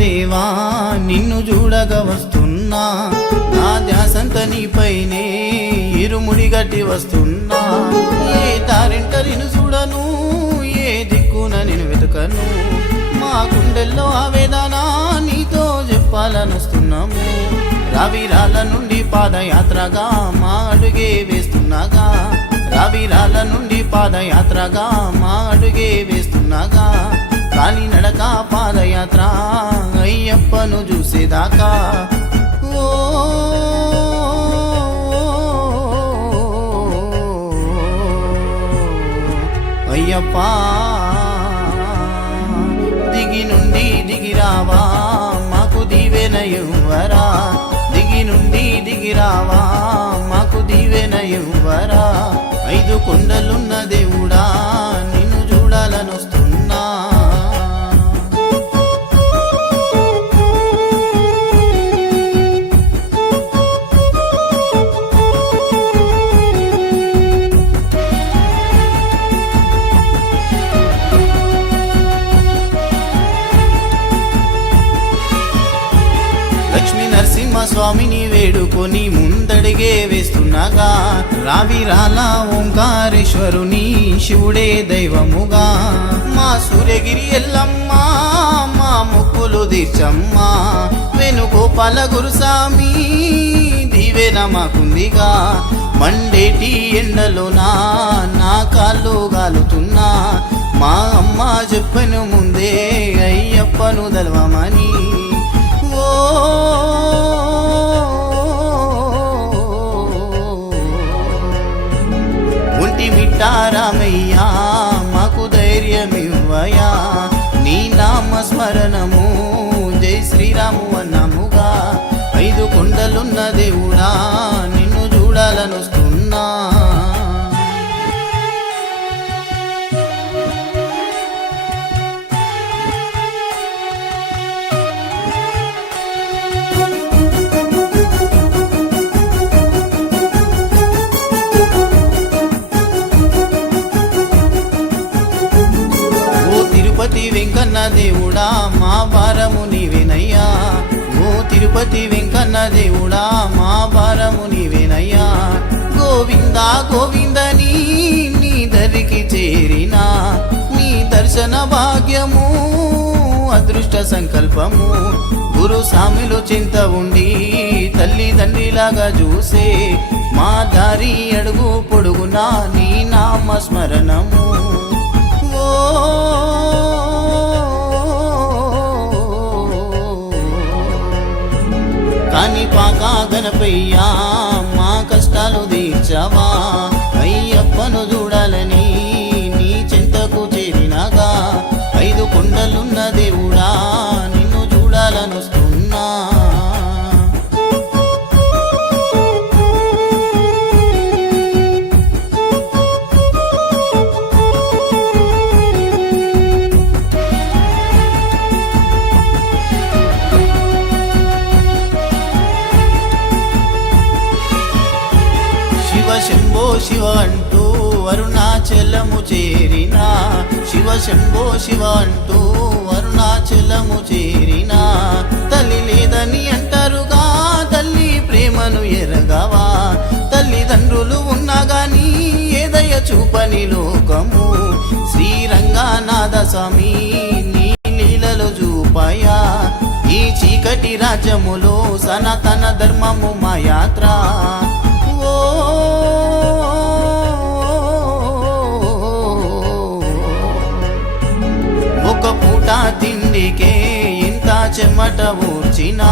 దేవా నిన్ను చూడగా వస్తున్నా, నా ధ్యాసంత నీపైనే ఇరుముడి గట్టి వస్తున్నా. ఏ తారింట నిన్ను చూడను, ఏ దిక్కున నేను వెతకను, మా గుండెల్లో ఆవేదన నీతో చెప్పాలనొస్తున్నాము. రావిరాల నుండి పాదయాత్రగా మా అడుగే వేస్తున్నాగా, రావిరాల నుండి పాదయాత్రగా మా అడుగే వేస్తున్నాగా, కాలి నడక పాదయాత్ర అయ్యప్పను చూసేదాకా. ఓ అయ్యప్ప దిగి నుండి దిగిరావా మాకు దీవెన ఇవ్వరా, దిగి నుండి దిగిరావా మాకు దీవెన ఇవ్వరా. 5 కొండలున్న దేవుడా నిన్ను చూడాలనొస్తున్నా. స్వామిని వేడుకొని ముందడిగే వేస్తున్నాగా, రావిరాల ఓంకారేశ్వరుని శివుడే దైవముగా. మా సూర్యగిరి ఎల్లమ్మ మా మొక్కులు తీర్చమ్మా, వేణుగోపాల గురుస్వామి దీవెన మాకుందిగా. మండేటి ఎండలో నా కాళ్ళు గాలుతున్నా, మా అమ్మ చెప్పను ముందే అయ్యప్పను దలవమని. ఒంటి మిట్టారామయ్యా మాకు ధైర్యమివ్వయా, నీ నామ స్మరణము జై శ్రీరాము అన్నముగా. 5 కొండలున్న దేవుడా నిన్ను చూడాలనొస్తున్నా. తిరుపతి వెంకన్న దేవుడా మా భారము నీవేనయ్యా, ఓ తిరుపతి వెంకన్న దేవుడా మా భారము నీవేనయ్యా. గోవింద గోవిందని నీ దరికి చేరినా, నీ దర్శన భాగ్యము అదృష్ట సంకల్పము. గురు సామిలు చింత ఉండి తల్లిదండ్రిలాగా చూసే, మా దారి అడుగు పొడుగునా నీ నామ స్మరణము. కాని పాక గణపయ్యా మా కష్టాలు తీర్చవా, అయ్యప్పను చూడాలని నీ చింతకు చేరినగా. 5 కొండలున్న దేవుడా నిన్ను చూడాలనొస్తున్నా. శంభో శివ అంటూ అరుణాచలము చేరినా, శివ శంభో శివ అంటూ అరుణాచలము చేరినా. తల్లి లేదని అంటారుగా తల్లి ప్రేమను ఎరగవా, తల్లిదండ్రులు ఉన్నా గాని ఏదయ చూపని లోకము. శ్రీరంగనాథ స్వామి నీ లీలలు చూపాయా, ఈ చీకటి రాజ్యములో సనాతన ధర్మము మా యాత్ర. ఒక పూట తిండికే ఇంత చెమట ఊర్చినా,